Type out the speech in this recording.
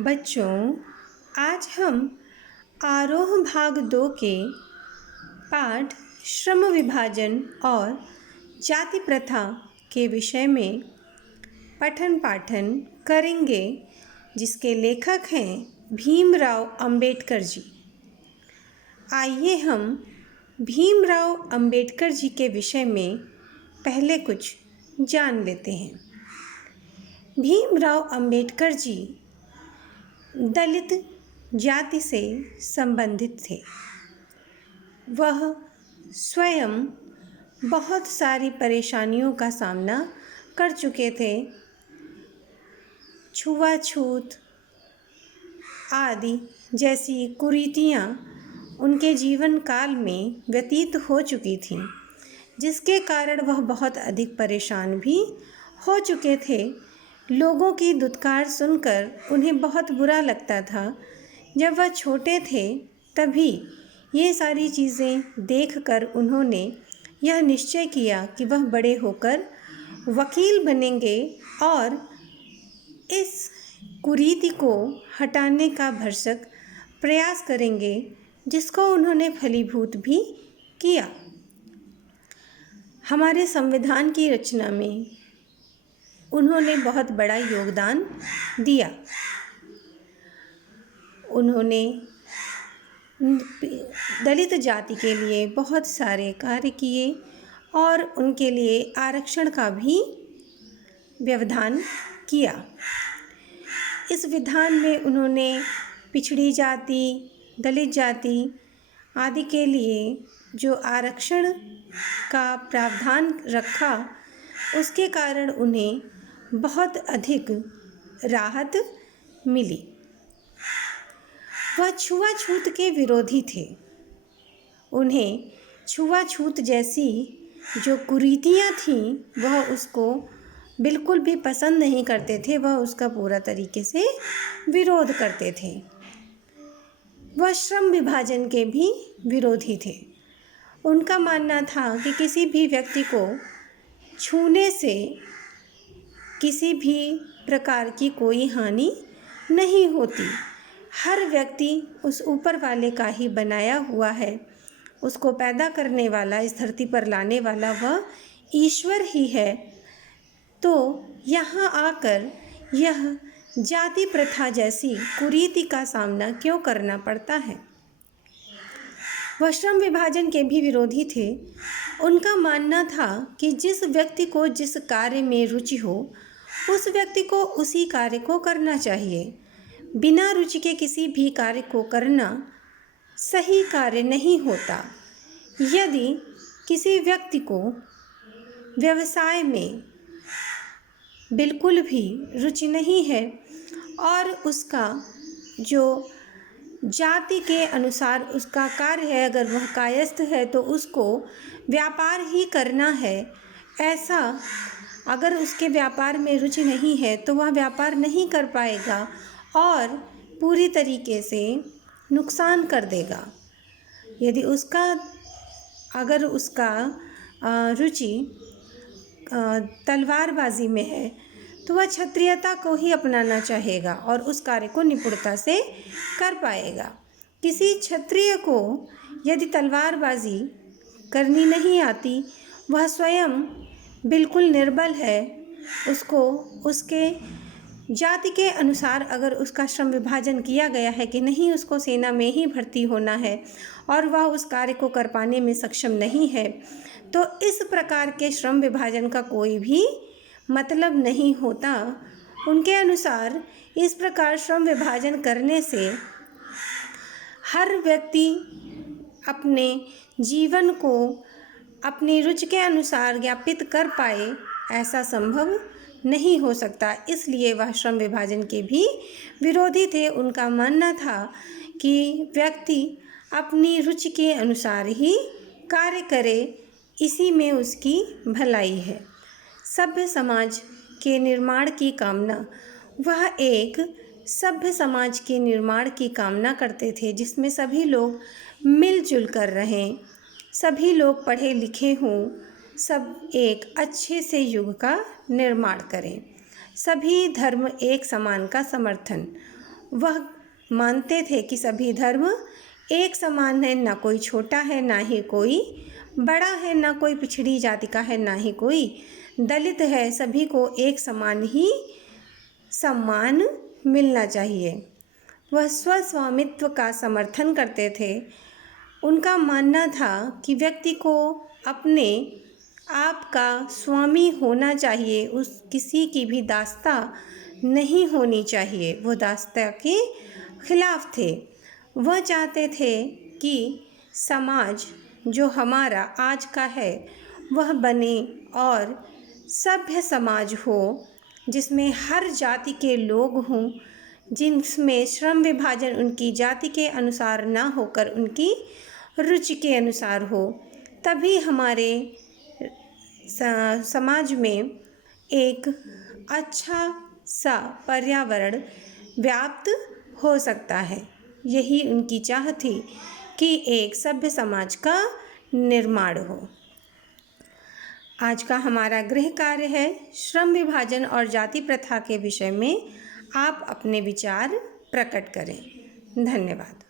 बच्चों, आज हम आरोह भाग 2 के पाठ श्रम विभाजन और जाति प्रथा के विषय में पठन पाठन करेंगे, जिसके लेखक हैं भीमराव अंबेडकर जी। आइए हम भीमराव अंबेडकर जी के विषय में पहले कुछ जान लेते हैं। भीमराव अंबेडकर जी दलित जाति से संबंधित थे। वह स्वयं बहुत सारी परेशानियों का सामना कर चुके थे। छुआछूत आदि जैसी कुरीतियाँ उनके जीवन काल में व्यतीत हो चुकी थीं, जिसके कारण वह बहुत अधिक परेशान भी हो चुके थे। लोगों की दुत्कार सुनकर उन्हें बहुत बुरा लगता था। जब वह छोटे थे तभी ये सारी चीज़ें देखकर उन्होंने यह निश्चय किया कि वह बड़े होकर वकील बनेंगे और इस कुरीति को हटाने का भरसक प्रयास करेंगे, जिसको उन्होंने फलीभूत भी किया। हमारे संविधान की रचना में उन्होंने बहुत बड़ा योगदान दिया। उन्होंने दलित जाति के लिए बहुत सारे कार्य किए और उनके लिए आरक्षण का भी व्यवधान किया। इस विधान में उन्होंने पिछड़ी जाति, दलित जाति आदि के लिए जो आरक्षण का प्रावधान रखा, उसके कारण उन्हें बहुत अधिक राहत मिली। वह छुआछूत के विरोधी थे। उन्हें छुआछूत जैसी जो कुरीतियाँ थीं, वह उसको बिल्कुल भी पसंद नहीं करते थे। वह उसका पूरा तरीके से विरोध करते थे। वह श्रम विभाजन के भी विरोधी थे। उनका मानना था कि किसी भी व्यक्ति को छूने से किसी भी प्रकार की कोई हानि नहीं होती। हर व्यक्ति उस ऊपर वाले का ही बनाया हुआ है। उसको पैदा करने वाला, इस धरती पर लाने वाला वह ईश्वर ही है। तो यहाँ आकर यह जाति प्रथा जैसी कुरीति का सामना क्यों करना पड़ता है? वह श्रम विभाजन के भी विरोधी थे। उनका मानना था कि जिस व्यक्ति को जिस कार्य में रुचि हो, उस व्यक्ति को उसी कार्य को करना चाहिए। बिना रुचि के किसी भी कार्य को करना सही कार्य नहीं होता। यदि किसी व्यक्ति को व्यवसाय में बिल्कुल भी रुचि नहीं है और उसका जो जाति के अनुसार उसका कार्य है, अगर वह कायस्थ है तो उसको व्यापार ही करना है, ऐसा अगर उसके व्यापार में रुचि नहीं है तो वह व्यापार नहीं कर पाएगा और पूरी तरीके से नुकसान कर देगा। यदि अगर उसका रुचि तलवारबाजी में है तो वह क्षत्रियता को ही अपनाना चाहेगा और उस कार्य को निपुणता से कर पाएगा। किसी क्षत्रिय को यदि तलवारबाजी करनी नहीं आती, वह स्वयं बिल्कुल निर्बल है, उसको उसके जाति के अनुसार अगर उसका श्रम विभाजन किया गया है कि नहीं, उसको सेना में ही भर्ती होना है और वह उस कार्य को कर पाने में सक्षम नहीं है, तो इस प्रकार के श्रम विभाजन का कोई भी मतलब नहीं होता। उनके अनुसार इस प्रकार श्रम विभाजन करने से हर व्यक्ति अपने जीवन को अपनी रुचि के अनुसार ज्ञापित कर पाए, ऐसा संभव नहीं हो सकता। इसलिए वह श्रम विभाजन के भी विरोधी थे। उनका मानना था कि व्यक्ति अपनी रुचि के अनुसार ही कार्य करे, इसी में उसकी भलाई है। सभ्य समाज के निर्माण की कामना, वह एक सभ्य समाज के निर्माण की कामना करते थे, जिसमें सभी लोग मिलजुल कर रहें, सभी लोग पढ़े लिखे हों, सब एक अच्छे से युग का निर्माण करें, सभी धर्म एक समान का समर्थन। वह मानते थे कि सभी धर्म एक समान है, ना कोई छोटा है ना ही कोई बड़ा है, ना कोई पिछड़ी जाति का है ना ही कोई दलित है, सभी को एक समान ही सम्मान मिलना चाहिए। वह स्वस्वामित्व का समर्थन करते थे। उनका मानना था कि व्यक्ति को अपने आप का स्वामी होना चाहिए, उस किसी की भी दास्ता नहीं होनी चाहिए। वो दास्ता के खिलाफ थे। वह चाहते थे कि समाज जो हमारा आज का है वह बने और सभ्य समाज हो, जिसमें हर जाति के लोग हों, जिसमें श्रम विभाजन उनकी जाति के अनुसार ना होकर उनकी रुचि के अनुसार हो। तभी हमारे समाज में एक अच्छा सा पर्यावरण व्याप्त हो सकता है। यही उनकी चाह थी कि एक सभ्य समाज का निर्माण हो। आज का हमारा गृह कार्य है श्रम विभाजन और जाति प्रथा के विषय में आप अपने विचार प्रकट करें। धन्यवाद।